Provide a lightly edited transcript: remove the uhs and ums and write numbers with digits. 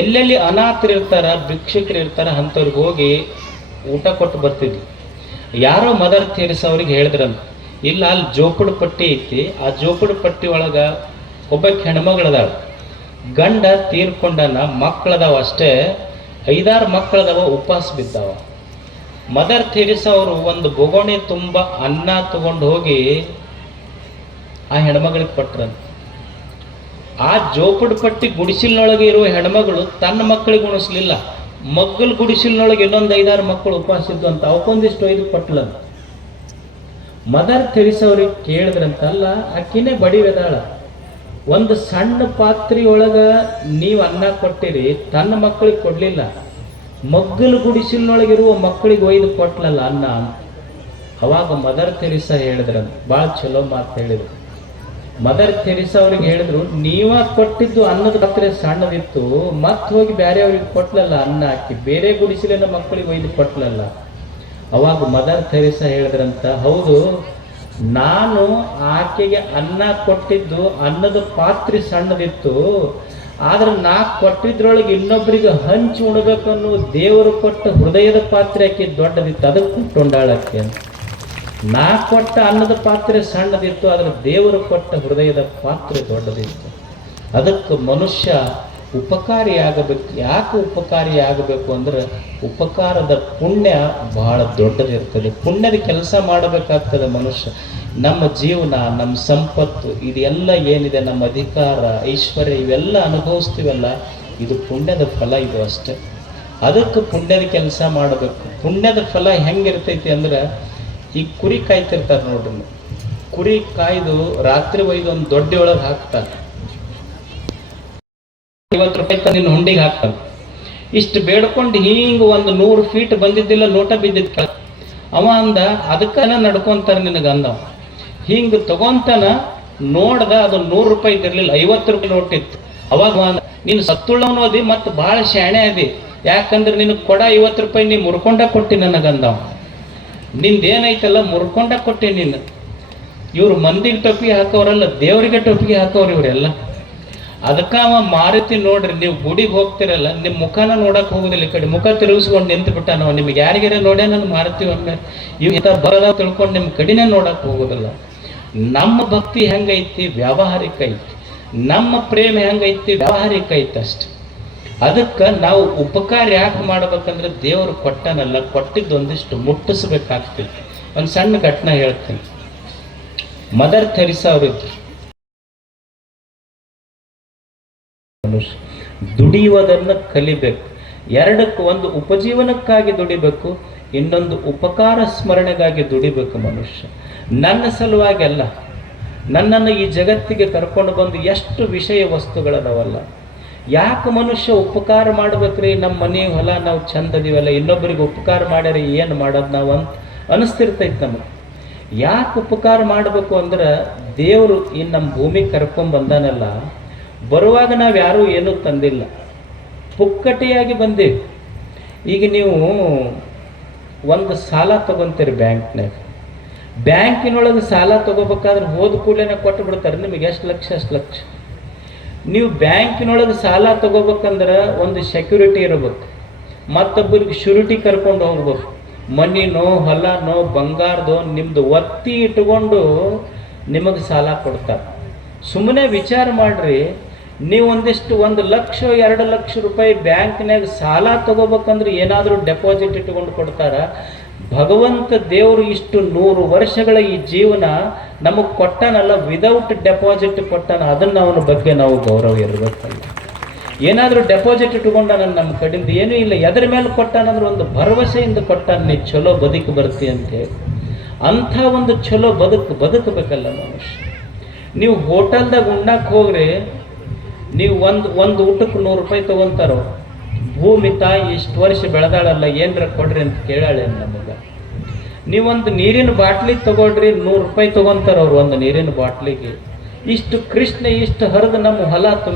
ಎಲ್ಲೆಲ್ಲಿ ಅನಾಥರು ಇರ್ತಾರ, ಭಿಕ್ಷುಕರು ಇರ್ತಾರ, ಅಂಥವ್ರಿಗೆ ಹೋಗಿ ಊಟ ಕೊಟ್ಟು ಬರ್ತಿದ್ವಿ. ಯಾರೋ ಮದರ್ ತೆರೇಸಾ ಅವ್ರಿಗೆ ಹೇಳಿದ್ರಂತ, ಇಲ್ಲ ಅಲ್ಲಿ ಜೋಪಡು ಪಟ್ಟಿ ಐತಿ, ಆ ಜೋಪಡು ಪಟ್ಟಿ ಒಳಗ ಒಬ್ಬಕ್ಕೆ ಹೆಣ್ಮಗಳದಾಳ, ಗಂಡ ತೀರ್ಕೊಂಡನ, ಮಕ್ಕಳದಾವ ಅಷ್ಟೇ, 5-6 ಮಕ್ಕಳದಾವ, ಉಪವಾಸ ಬಿದ್ದಾವ. ಮದರ್ ತೆರೇಸಾ ಅವರು ಒಂದು ಬೊಗೋಣಿ ತುಂಬ ಅನ್ನ ತಗೊಂಡು ಹೋಗಿ ಆ ಹೆಣ್ಮಗಳಿಗೆ ಕೊಟ್ರಂತ. ಆ ಜೋಪಡು ಪಟ್ಟಿ ಗುಡಿಸಿಲ್ನೊಳಗೆ ಇರುವ ಹೆಣ್ಮಗಳು ತನ್ನ ಮಕ್ಕಳಿಗೆ ಉಣಿಸ್ಲಿಲ್ಲ, ಮಗ್ಗಲ್ ಗುಡಿಸಿಲ್ನೊಳಗೆ ಇನ್ನೊಂದು 5-6 ಮಕ್ಕಳು ಉಪವಾಸ ಇದ್ದು ಅಂತ ಅವಕ್ಕೊಂದಿಷ್ಟು ಒಯ್ದು ಕೊಟ್ಲಂತ. ಮದರ್ ತೆರೇಸಾ ಅವ್ರಿಗೆ ಕೇಳಿದ್ರಂತ, ಅಲ್ಲ ಅಕ್ಕಿನೇ ಬಡಿವೆದಾಳ, ಒಂದು ಸಣ್ಣ ಪಾತ್ರೆಯೊಳಗ ನೀವು ಅನ್ನ ಕೊಟ್ಟಿರಿ, ತನ್ನ ಮಕ್ಕಳಿಗೆ ಕೊಡ್ಲಿಲ್ಲ, ಮಗ್ಗಲು ಗುಡಿಸಿಲ್ನೊಳಗಿರುವ ಮಕ್ಕಳಿಗೆ ಒಯ್ದು ಕೊಟ್ಲಲ್ಲ ಅನ್ನ. ಅವಾಗ ಮದರ್ ತೆರೇಸಾ ಹೇಳಿದ್ರಂತ, ಭಾಳ ಚಲೋ ಮಾತು ಹೇಳಿದ್ರು. ಮದರ್ ತೆರೇಸಾ ಅವ್ರಿಗೆ ಹೇಳಿದ್ರು, ನೀವ ಕೊಟ್ಟಿದ್ದು ಅನ್ನದ ಪಾತ್ರೆ ಸಣ್ಣದಿತ್ತು, ಮತ್ತೆ ಹೋಗಿ ಬೇರೆ ಅವ್ರಿಗೆ ಕೊಟ್ಲಲ್ಲ ಅನ್ನ, ಹಾಕಿ ಬೇರೆ ಗುಡಿಸಿಲಿನ ಮಕ್ಕಳಿಗೆ ಒಯ್ದು ಕೊಟ್ಲಲ್ಲ. ಅವಾಗ ಮದರ್ ತೆರೇಸಾ ಹೇಳಿದ್ರಂತ, ಹೌದು, ನಾನು ಆಕೆಗೆ ಅನ್ನ ಕೊಟ್ಟಿದ್ದು ಅನ್ನದ ಪಾತ್ರೆ ಸಣ್ಣದಿತ್ತು, ಆದ್ರೆ ನಾ ಕೊಟ್ಟಿದ್ರೊಳಗೆ ಇನ್ನೊಬ್ಬರಿಗೆ ಹಂಚಿ ಉಣ್ಬೇಕನ್ನೋ ದೇವರು ಕೊಟ್ಟ ಹೃದಯದ ಪಾತ್ರೆ ಆಕೆ ದೊಡ್ಡದಿತ್ತು, ಅದಕ್ಕೆ ಕೊಟ್ಟೊಂಡಾಳಕ್ಕೆ. ನಾ ಕೊಟ್ಟ ಅನ್ನದ ಪಾತ್ರೆ ಸಣ್ಣದಿತ್ತು, ಆದ್ರೆ ದೇವರು ಕೊಟ್ಟ ಹೃದಯದ ಪಾತ್ರೆ ದೊಡ್ಡದಿತ್ತು. ಅದಕ್ಕೆ ಮನುಷ್ಯ ಉಪಕಾರಿಯಾಗಬೇಕು. ಯಾಕೆ ಉಪಕಾರಿಯಾಗಬೇಕು ಅಂದ್ರೆ ಉಪಕಾರದ ಪುಣ್ಯ ಬಹಳ ದೊಡ್ಡದಿರ್ತದೆ. ಪುಣ್ಯದ ಕೆಲಸ ಮಾಡಬೇಕಾಗ್ತದೆ ಮನುಷ್ಯ. ನಮ್ಮ ಜೀವನ, ನಮ್ಮ ಸಂಪತ್ತು, ಇದೆಲ್ಲ ಏನಿದೆ, ನಮ್ಮ ಅಧಿಕಾರ, ಐಶ್ವರ್ಯ, ಇವೆಲ್ಲ ಅನುಭವಿಸ್ತೀವಲ್ಲ, ಇದು ಪುಣ್ಯದ ಫಲ, ಇದು ಅಷ್ಟೆ. ಅದಕ್ಕೆ ಪುಣ್ಯದ ಕೆಲಸ ಮಾಡಬೇಕು. ಪುಣ್ಯದ ಫಲ ಹೆಂಗಿರ್ತೈತಿ ಅಂದ್ರೆ, ಈ ಕುರಿ ಕಾಯ್ತಿರ್ತಾರೆ ನೋಡ್ರಿ, ಕುರಿ ಕಾಯ್ದು ರಾತ್ರಿ ಒಯ್ದು ಒಂದು ದೊಡ್ಡ ಒಳಗೆ ಹಾಕ್ತಾರೆ, 50 ರೂಪಾಯಿ ನಿನ್ನ ಹುಂಡಿಗೆ ಹಾಕ್ತಾನೆ. ಇಷ್ಟು ಬೇಡ್ಕೊಂಡು ಹಿಂಗ ಒಂದು 100 ಫೀಟ್ ಬಂದಿದ್ದಿಲ್ಲ, ನೋಟ ಬಿದ್ದಿದ್ದ. ಅವ ಅಂದ, ಅದಕ್ಕನ ನಡ್ಕೊಂತಾರ ನಿನಗೆ ಅಂದ. ಹಿಂಗ ತಗೊಂತಾನ, ನೋಡ್ದ ಅದು 100 ರೂಪಾಯಿ ಇರಲಿಲ್ಲ, 50 ರೂಪಾಯಿ ನೋಟಿತ್ತು. ಅವಾಗ ನೀನು ಸತ್ತುಳ್ಳವನು ಅದಿ, ಮತ್ತು ಭಾಳ ಶಾಣೆ ಅದಿ, ಯಾಕಂದ್ರೆ ನಿನಗೆ ಕೊಡ 50 ರೂಪಾಯಿ ನೀ ಮುರ್ಕೊಂಡ ಕೊಟ್ಟಿ ನನಗಂದವ. ನಿಂದೇನೈತಲ್ಲ ಮುರ್ಕೊಂಡ ಕೊಟ್ಟಿ ನೀನು. ಇವ್ರು ಮಂದಿಗೆ ಟೊಪ್ಪಿಗೆ ಹಾಕೋರಲ್ಲ, ದೇವರಿಗೆ ಟೊಪ್ಪಿಗೆ ಹಾಕೋರು ಇವರೆಲ್ಲ. ಅದಕ್ಕೆ ಅವ ಮಾರುತಿ ನೋಡ್ರಿ, ನೀವು ಗುಡಿಗೆ ಹೋಗ್ತಿರಲ್ಲ, ನಿಮ್ಮ ಮುಖನ ನೋಡಕ್ ಹೋಗುದಿಲ್ಲ, ಈ ಕಡೆ ಮುಖ ತಿರುಗಿಸ್ಕೊಂಡು ನಿಂತು ಬಿಟ್ಟ. ನಾವು ನಿಮ್ಗೆ ಯಾರಿಗಾರ ನೋಡೇ ನಾನು ಮಾರುತಿ ಒಮ್ಮೆ ಇವ ಬರದ ತಿಳ್ಕೊಂಡು ನಿಮ್ಮ ಕಡೆನೇ ನೋಡಕ್ ಹೋಗುದಿಲ್ಲ. ನಮ್ಮ ಭಕ್ತಿ ಹೆಂಗೈತಿ, ವ್ಯಾವಹಾರಿಕ ಐತಿ. ನಮ್ಮ ಪ್ರೇಮ ಹೆಂಗೈತಿ, ವ್ಯಾವಹಾರಿಕ ಐತಿ ಅಷ್ಟೆ. ಅದಕ್ಕೆ ನಾವು ಉಪಕಾರ ಯಾಕೆ ಮಾಡ್ಬೇಕಂದ್ರೆ, ದೇವರು ಕೊಟ್ಟನಲ್ಲ, ಕೊಟ್ಟಿದ್ದೊಂದಿಷ್ಟು ಮುಟ್ಟಿಸ್ಬೇಕಾಗ್ತೈತಿ. ಒಂದು ಸಣ್ಣ ಘಟನೆ ಹೇಳ್ತೀನಿ. ಮದರ್ ತೆರೇಸಾ ಅವರಿದ್ರು. ಮನುಷ್ಯ ದುಡಿಯುವುದನ್ನು ಕಲಿಬೇಕು. ಎರಡಕ್ಕೂ, ಒಂದು ಉಪಜೀವನಕ್ಕಾಗಿ ದುಡಿಬೇಕು, ಇನ್ನೊಂದು ಉಪಕಾರ ಸ್ಮರಣೆಗಾಗಿ ದುಡಿಬೇಕು. ಮನುಷ್ಯ ನನ್ನ ಸಲುವಾಗಿ ಅಲ್ಲ, ನನ್ನನ್ನು ಈ ಜಗತ್ತಿಗೆ ಕರ್ಕೊಂಡು ಬಂದು ಎಷ್ಟು ವಿಷಯ ವಸ್ತುಗಳದವಲ್ಲ. ಯಾಕೆ ಮನುಷ್ಯ ಉಪಕಾರ ಮಾಡ್ಬೇಕ್ರಿ? ನಮ್ಮ ಮನೆ ಹೊಲ ನಾವು ಚಂದದಿವಲ್ಲ, ಇನ್ನೊಬ್ಬರಿಗೆ ಉಪಕಾರ ಮಾಡ್ಯಾರ ಏನು ಮಾಡೋದು ನಾವು ಅಂತ ಅನಿಸ್ತಿರ್ತೈತೆ ನಮಗೆ. ಯಾಕೆ ಉಪಕಾರ ಮಾಡಬೇಕು ಅಂದ್ರೆ, ದೇವರು ಈ ನಮ್ಮ ಭೂಮಿಗೆ ಕರ್ಕೊಂಡು ಬಂದಾನಲ್ಲ, ಬರುವಾಗ ನಾವು ಯಾರೂ ಏನೂ ತಂದಿಲ್ಲ, ಪುಕ್ಕಟೆಯಾಗಿ ಬಂದೇವಿ. ಈಗ ನೀವು ಒಂದು ಸಾಲ ತಗೊಂತೀರಿ ಬ್ಯಾಂಕ್ನಾಗ, ಬ್ಯಾಂಕಿನೊಳಗೆ ಸಾಲ ತಗೋಬೇಕಾದ್ರೆ ಹೋದ ಕೂಡಲೇ ಕೊಟ್ಟು ಬಿಡ್ತಾರೆ, ನಿಮಗೆ ಎಷ್ಟು ಲಕ್ಷ ಅಷ್ಟು ಲಕ್ಷ. ನೀವು ಬ್ಯಾಂಕಿನೊಳಗೆ ಸಾಲ ತಗೋಬೇಕಂದ್ರೆ ಒಂದು ಸೆಕ್ಯೂರಿಟಿ ಇರಬೇಕು, ಮತ್ತೊಬ್ಬರಿಗೆ ಶ್ಯೂರಿಟಿ ಕರ್ಕೊಂಡು ಹೋಗ್ಬೇಕು. ಮಣ್ಣಿನೋ ಹೊಲನೋ ಬಂಗಾರದೋ ನಿಮ್ಮದು ಒತ್ತಿ ಇಟ್ಕೊಂಡು ನಿಮಗೆ ಸಾಲ ಕೊಡ್ತಾರೆ. ಸುಮ್ಮನೆ ವಿಚಾರ ಮಾಡ್ರಿ, ನೀವು ಒಂದಿಷ್ಟು 1 ಲಕ್ಷ 2 ಲಕ್ಷ ರೂಪಾಯಿ ಬ್ಯಾಂಕ್ನಾಗ ಸಾಲ ತಗೋಬೇಕಂದ್ರೆ ಏನಾದರೂ ಡೆಪಾಸಿಟ್ ಇಟ್ಕೊಂಡು ಕೊಡ್ತಾರ. ಭಗವಂತ ದೇವರು ಇಷ್ಟು 100 ವರ್ಷಗಳ ಈ ಜೀವನ ನಮಗೆ ಕೊಟ್ಟಾನಲ್ಲ, ವಿದೌಟ್ ಡೆಪಾಸಿಟ್ ಕೊಟ್ಟಾನ. ಅದನ್ನು ಅವನ ಬಗ್ಗೆ ನಾವು ಗೌರವ ಇರಬೇಕಲ್ಲ. ಏನಾದರೂ ಡೆಪಾಸಿಟ್ ಇಟ್ಕೊಂಡ ನಮ್ಮ ಕಡೆಯಿಂದ ಏನೂ ಇಲ್ಲ, ಎದ್ರ ಮೇಲೆ ಕೊಟ್ಟಾನಂದ್ರೆ ಒಂದು ಭರವಸೆಯಿಂದ ಕೊಟ್ಟಾನ, ನೀ ಚಲೋ ಬದುಕು ಬರ್ತಿ ಅಂತೇಳಿ. ಅಂಥ ಒಂದು ಚಲೋ ಬದುಕಬೇಕಲ್ಲ ಮನುಷ್ಯ. ನೀವು ಹೋಟೆಲ್ದಾಗ ಉಣ್ಣಕ್ಕೆ ಹೋಗ್ರಿ, ನೀವು ಒಂದು ಊಟಕ್ಕೆ 100 ರೂಪಾಯಿ ತೊಗೊತಾರೋ. ಭೂಮಿ ತಾಯಿ ಇಷ್ಟು ವರ್ಷ ಬೆಳೆದಾಳಲ್ಲ, ಏನರ ಕೊಡ್ರಿ ಅಂತ ಕೇಳಾಳೆ ನಮಗೆ. ನೀವೊಂದು ನೀರಿನ ಬಾಟ್ಲಿ ತಗೊಳ್ರಿ, 100 ರೂಪಾಯಿ ತೊಗೊತಾರ ಅವ್ರು ಒಂದು ನೀರಿನ ಬಾಟ್ಲಿಗೆ. ಇಷ್ಟು ಕೃಷ್ಣ ಇಷ್ಟು ಹರಿದು ನಮ್ಮ ಹೊಲ ತುಂಬ